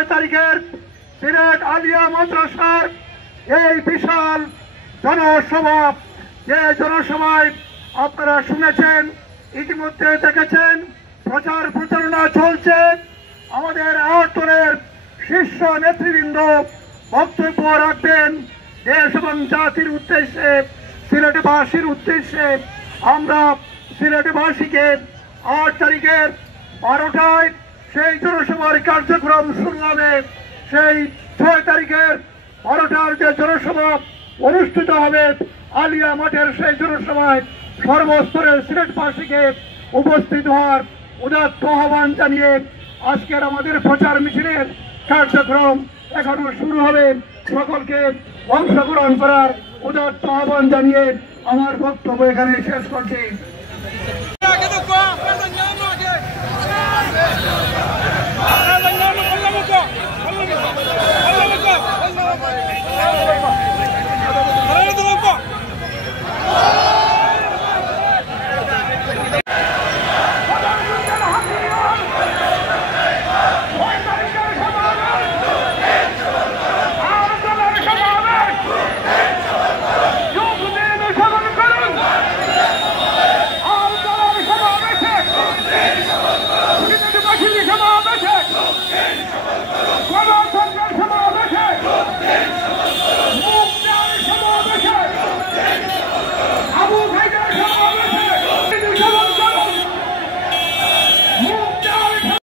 6 তারিখের সিলেট আলিয়া মাদ্রাসার এই বিশাল জনসভা, যে জনসভায় আপনারা শুনেছেন, ইতিমধ্যে দেখেছেন প্রচার প্রচারণা চলছে। আমাদের আহতনের শীর্ষ নেতৃবৃন্দ বক্তব্য রাখবেন দেশ এবং জাতির উদ্দেশ্যে, সিলেটবাসীর উদ্দেশ্যে। আমরা সিলেটবাসীকে 8 তারিখের 12টায় সেই জনসভার কার্যক্রম শুরু হবে। সেই 6 তারিখের 12টার যে জনসভা অনুষ্ঠিত হবে আলিয়া মাঠের, সেই জনসভায় সর্বস্তরের সিলেটবাসীকে উপস্থিত হওয়ার উদাত্ত আহ্বান জানিয়ে আজকের আমাদের প্রচার মিছিলের কার্যক্রম এখনো শুরু হবে। সকলকে অংশগ্রহণ করার উদাত্ত আহ্বান জানিয়ে আমার বক্তব্য এখানে শেষ করছি।